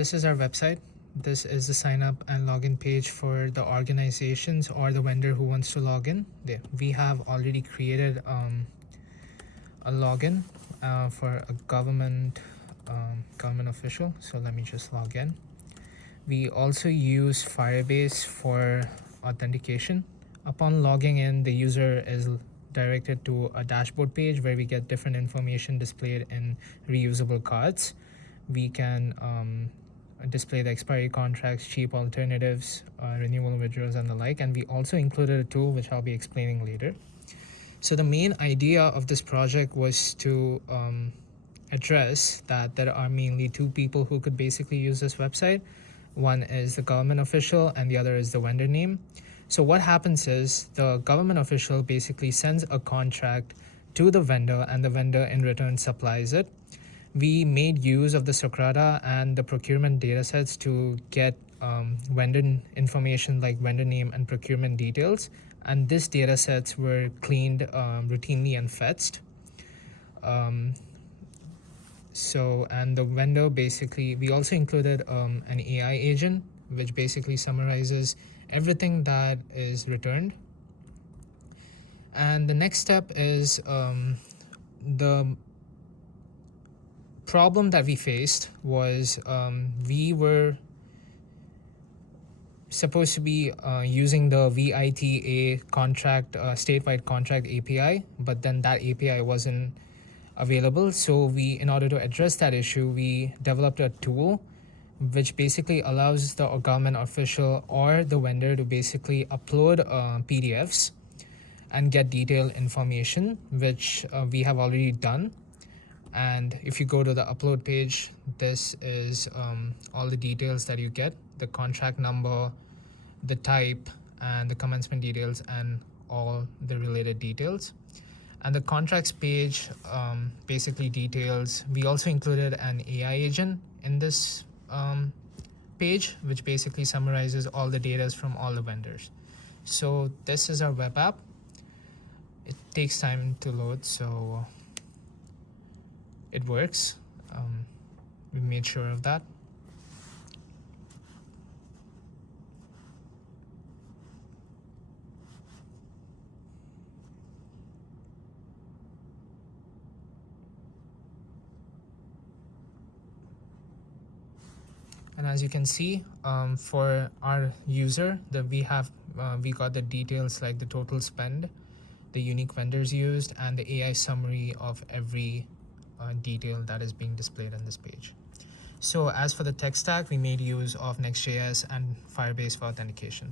This is our website. This is the sign up and login page for the organizations or the vendor who wants to log in. We have already created a login for a government official. So let me just log in. We also use Firebase for authentication. Upon logging in, the user is directed to a dashboard page where we get different information displayed in reusable cards. We can display the expiry contracts, cheap alternatives, renewal withdrawals, and the like. And we also included a tool which I'll be explaining later. So the main idea of this project was to address that there are mainly two people who could basically use this website. One is the government official and the other is the vendor name. So what happens is the government official basically sends a contract to the vendor and the vendor in return supplies it. We made use of the Socrata and the procurement datasets to get vendor information like vendor name and procurement details. And these datasets were cleaned routinely and fetched. And the vendor basically, we also included an AI agent, which basically summarizes everything that is returned. And the next step is the problem that we faced was we were supposed to be using the VITA contract, statewide contract API, but then that API wasn't available. So in order to address that issue, we developed a tool which basically allows the government official or the vendor to basically upload PDFs and get detailed information, which we have already done. And if you go to the upload page, this is all the details that you get: the contract number, the type, and the commencement details, and all the related details. And the contracts page basically details. We also included an AI agent in this page, which basically summarizes all the data from all the vendors. So this is our web app. It takes time to load, so it works. We made sure of that. And as you can see, for our user, we got the details like the total spend, the unique vendors used, and the AI summary of every detail that is being displayed on this page. So as for the tech stack, we made use of Next.js and Firebase for authentication.